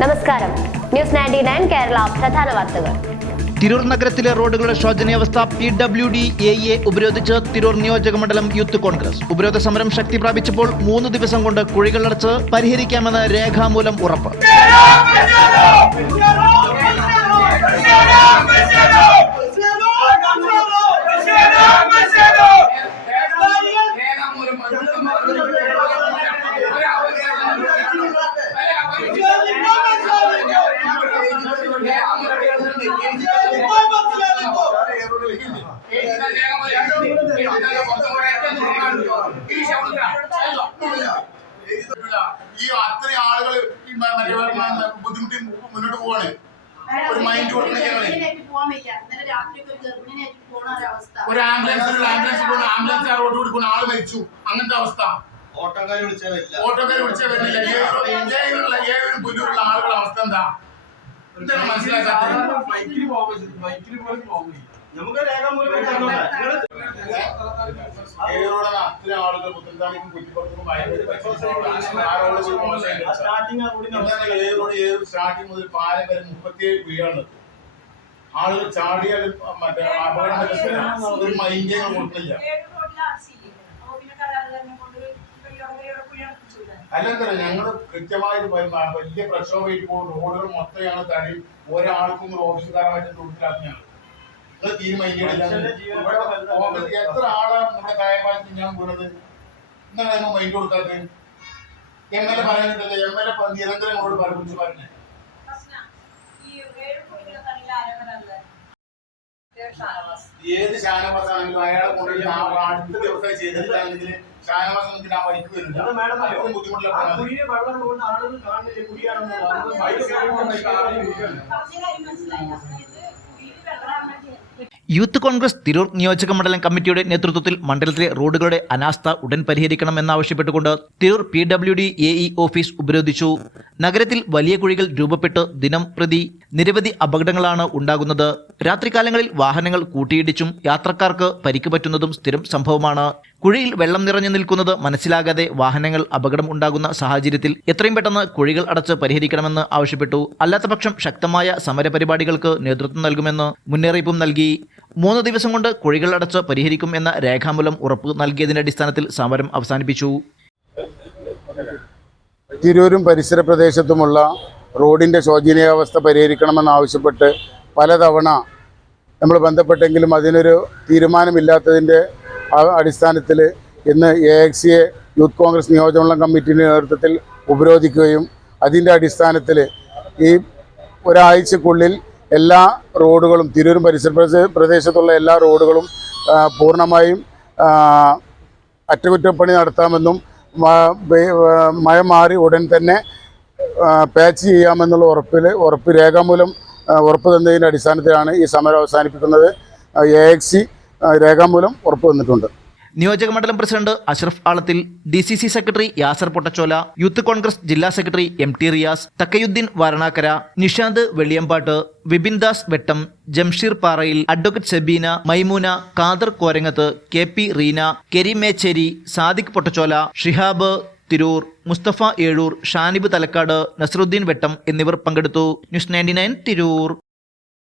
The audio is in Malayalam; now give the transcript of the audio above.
നമസ്കാരം. ന്യൂസ് 99 കേരള പ്രധാന വാർത്തകൾ. തിരൂർ നഗരത്തിലെ റോഡുകളുടെ ശോചനീയാവസ്ഥ PWD AE ഉപരോധിച്ച് തിരൂർ നിയോജക മണ്ഡലം യൂത്ത് കോൺഗ്രസ്. ഉപരോധ സമരം ശക്തി പ്രാപിച്ചപ്പോൾ 3 ദിവസം കൊണ്ട് കുഴികളടച്ച് പരിഹരിക്കാമെന്ന് രേഖാമൂലം ഉറപ്പ്. ഈ അത്ര ആളുകൾ ബുദ്ധിമുട്ടി മുന്നോട്ട് പോവാണ്. ഒരു മൈൻഡ് ഒരു ആംബുലൻസ് റോഡ് കൊടുക്കുന്ന ആള് മരിച്ചു. അങ്ങനത്തെ അവസ്ഥ. ഓട്ടോക്കാർ വിളിച്ചാൽ വരുന്നില്ല. പുല്ലൂരുള്ള ആളുകളുടെ അവസ്ഥ എന്താ? എന്താണ് മനസ്സിലാക്കാത്തത്? അത്ര ആളുകൾ പുത്തൻതാണിക്കും കുറ്റിപ്പുറത്തും സ്റ്റാർട്ടിങ് മുതൽ പാലം വരെ 37 വീഴാണ്. ആളുകൾ ചാടിയാൽ മറ്റേ അപകടം ഒരു മൈൻഡ് കൊടുക്കില്ല. അല്ലെന്തല്ല, ഞങ്ങൾ കൃത്യമായിട്ട് വലിയ പ്രക്ഷോഭമായിട്ട് പോകും. റോഡുകൾ മൊത്തം ഞങ്ങൾ തടി ഒരാൾക്കും ഒരു ഓഫീസുകാരമായിട്ട് തൊഴിലാക്കിയാണ്. നിങ്ങൾ തീരുമാനിക്കണില്ല. എത്ര ആളാണ് നമ്മുടെ കായപാലത്തിൽ ഞാൻ വീണത്? എന്നാണ് മൈൻഡ് കൊടുക്കാത്തത്? MLA പറയാനിട്ടല്ലേ? MLA നിരന്തരം നമ്മളോട് കുറിച്ച് പറഞ്ഞേ. ഏത് ഷാനവാസ് ആണെങ്കിലും അയാളെ കൊണ്ടുപോയി അടുത്ത ദിവസം ചെയ്തിട്ടാണെങ്കിൽ ഷാനവാസ് ആ വഴിക്ക് വരില്ല. അതൊക്കെ ബുദ്ധിമുട്ടില്ല. യൂത്ത് കോൺഗ്രസ് തിരൂർ നിയോജക മണ്ഡലം കമ്മിറ്റിയുടെ നേതൃത്വത്തിൽ മണ്ഡലത്തിലെ റോഡുകളുടെ അനാസ്ഥ ഉടൻ പരിഹരിക്കണമെന്നാവശ്യപ്പെട്ടുകൊണ്ട് തിരൂർ PWD AE ഓഫീസ് ഉപരോധിച്ചു. നഗരത്തിൽ വലിയ കുഴികൾ രൂപപ്പെട്ട് ദിനം പ്രതി നിരവധി അപകടങ്ങളാണ് ഉണ്ടാകുന്നത്. രാത്രികാലങ്ങളിൽ വാഹനങ്ങൾ കൂട്ടിയിടിച്ചും യാത്രക്കാർക്ക് പരിക്ക് പറ്റുന്നതും സ്ഥിരം സംഭവമാണ്. കുഴിയിൽ വെള്ളം നിറഞ്ഞു നിൽക്കുന്നത് മനസ്സിലാകാതെ വാഹനങ്ങൾ അപകടം ഉണ്ടാകുന്ന സാഹചര്യത്തിൽ എത്രയും പെട്ടെന്ന് കുഴികൾ അടച്ച് പരിഹരിക്കണമെന്ന് ആവശ്യപ്പെട്ടു. അല്ലാത്തപക്ഷം ശക്തമായ സമരപരിപാടികൾക്ക് നേതൃത്വം നൽകുമെന്ന് മുന്നറിയിപ്പും നൽകി. 3 ദിവസം കൊണ്ട് കുഴികൾ അടച്ച് പരിഹരിക്കും എന്ന രേഖാമൂലം ഉറപ്പ് നൽകിയതിന്റെ അടിസ്ഥാനത്തിൽ സമരം അവസാനിപ്പിച്ചു. തിരൂരും പരിസര പ്രദേശത്തുമുള്ള റോഡിൻ്റെ ശോചനീയാവസ്ഥ പരിഹരിക്കണമെന്നാവശ്യപ്പെട്ട് പലതവണ നമ്മൾ ബന്ധപ്പെട്ടെങ്കിലും അതിനൊരു തീരുമാനമില്ലാത്തതിൻ്റെ അടിസ്ഥാനത്തിൽ ഇന്ന് AXA യൂത്ത് കോൺഗ്രസ് നിയോജകമണ്ഡലം കമ്മിറ്റിയുടെ നേതൃത്വത്തിൽ ഉപരോധിക്കുകയും അതിൻ്റെ അടിസ്ഥാനത്തിൽ ഈ ഒരാഴ്ചക്കുള്ളിൽ എല്ലാ റോഡുകളും തിരൂരും പരിസര പ്രദേശത്തുള്ള എല്ലാ റോഡുകളും പൂർണ്ണമായും അറ്റകുറ്റപ്പണി നടത്താമെന്നും മഴ മാറി ഉടൻ തന്നെ പാച്ച് ചെയ്യാമെന്നുള്ള ഉറപ്പ് രേഖാമൂലം ഉറപ്പ് തന്നതിൻ്റെ അടിസ്ഥാനത്തിലാണ് ഈ സമരം അവസാനിപ്പിക്കുന്നത്. AXA രേഖാമൂലം ഉറപ്പ് തന്നിട്ടുണ്ട്. നിയോജക മണ്ഡലം president Ashraf Alathil, DCC secretary Yasar Pottachola, youth Congress ജില്ലാ secretary MT Riyas, Thakkayuddin Varanakkara, Nishanth Velliyampattu, Vipin Das Vettam, Jamsheer Parayil, advocate Sebeena, Maimoona, Khader Korangath, KP Reena, Kareem Mecheri, Sadiq Pottachola, Shihab Tirur, Musthafa Ezhur, Shanib Thalakkad, Nasaruddin Vettam എന്നിവർ പങ്കെടുത്തു. ന്യൂസ് 99 തിരൂർ.